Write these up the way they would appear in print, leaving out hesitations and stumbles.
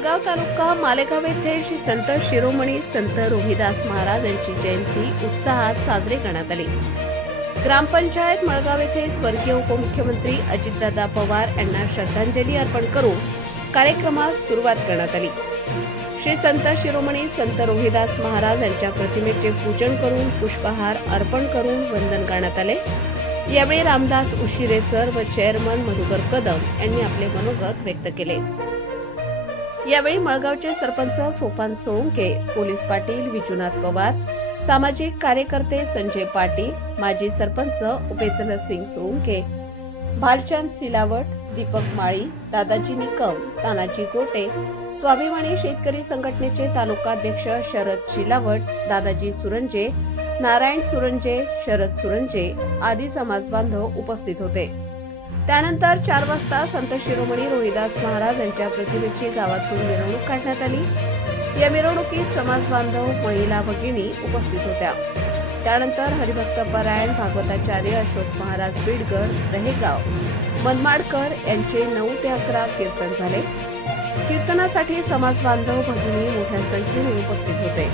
मळगाव तालुका मालेगाव येथे श्री संत शिरोमणी संत रोहिदास महाराज यांची जयंती उत्साहात साजरी करण्यात आली। ग्रामपंचायत मळगाव येथे स्वर्गीय उपमुख्यमंत्री अजितदादा पवार यांना श्रद्धांजली अर्पण करून कार्यक्रमास सुरुवात करण्यात आली। श्री संत शिरोमणी संत रोहिदास महाराज यांच्या प्रतिमेचे पूजन करून पुष्पहार अर्पण करून वंदन करण्यात आले। यावेळी रामदास उशिरे सर व चेअरमन मधुकर कदम यांनी आपले मनोगत व्यक्त केले। यावेळी मळगावचे सरपंच सोपान सोळंके, पोलीस पाटील विजुनाथ पवार, सामाजिक कार्यकर्ते संजय पाटील, माजी सरपंच उपेंद्रसिंग सोळंके, भालचंद सिलावट, दीपक माळी, दादाजी निकम, तानाजी गोटे, स्वाभिमानी शेतकरी संघटनेचे तालुकाध्यक्ष शरद शिलावट, दादाजी सुरंजे, नारायण सुरंजे, शरद सुरंजे आदी समाज बांधव उपस्थित होते। त्यानंतर 4 वाजता संत शिरोमणी रोहिदास महाराज यांच्या प्रतिमेची गावातून मिरवणूक काढण्यात आली। या मिरवणुकीत समाज बांधव, महिला भगिनी उपस्थित होत्या। त्यानंतर हरिभक्त परायण भागवताचार्य अशोक महाराज बीडगड रहेगाव मनमाडकर यांचे 9 ते 11 कीर्तन झाले। कीर्तनासाठी समाज बांधव भगिनी मोठ्या संख्येने उपस्थित होते।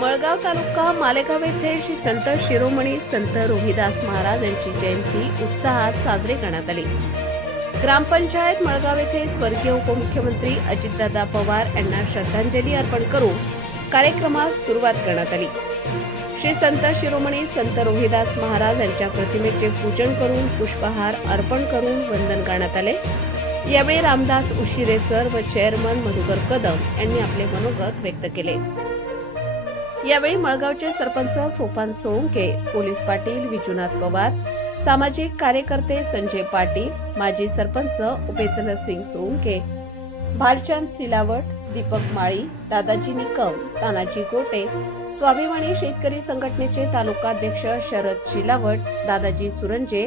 मळगाव तालुका मालेगाव येथे श्री संत शिरोमणी संत रोहिदास महाराज यांची जयंती उत्साहात साजरी करण्यात आली। ग्रामपंचायत मळगाव येथे स्वर्गीय उपमुख्यमंत्री अजितदादा पवार यांना श्रद्धांजली अर्पण करून कार्यक्रमास सुरुवात करण्यात आली। श्री संत शिरोमणी संत रोहिदास महाराज यांच्या प्रतिमेचे पूजन करून पुष्पहार अर्पण करून वंदन करण्यात आले। यावेळी रामदास उशिरे सर व चेअरमन मधुकर कदम यांनी आपले मनोगत व्यक्त केले। यावेळी मळगावचे सरपंच सोपान सोळंके, पोलीस पाटील विजुनाथ पवार, सामाजिक कार्यकर्ते संजय पाटील, माजी सरपंच उपेंद्रसिंग सोळंके, भालचंद सिलावट, दीपक माळी, दादाजी निकम, तानाजी गोटे, स्वाभिमानी शेतकरी संघटनेचे तालुकाध्यक्ष शरद शिलावट, दादाजी सुरंजे,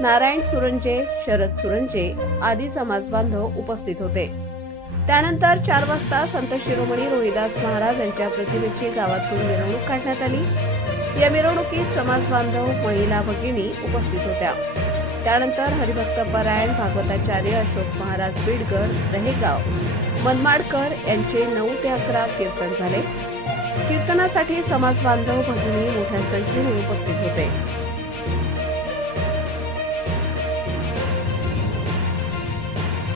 नारायण सुरंजे, शरद सुरंजे आदी समाज बांधव उपस्थित होते। त्यानंतर 4 वाजता संत शिरोमणी रोहिदास महाराज यांच्या प्रतिमेची गावातून मिरवणूक काढण्यात आली। या मिरवणुकीत समाज बांधव, महिला भगिनी उपस्थित होत्या। त्यानंतर हरिभक्त परायण भागवताचार्य अशोक महाराज बीडगड रहेगाव मनमाडकर यांचे 9 ते 11 कीर्तन झाले। कीर्तनासाठी समाज बांधव भगिनी मोठ्या संख्येने उपस्थित होते।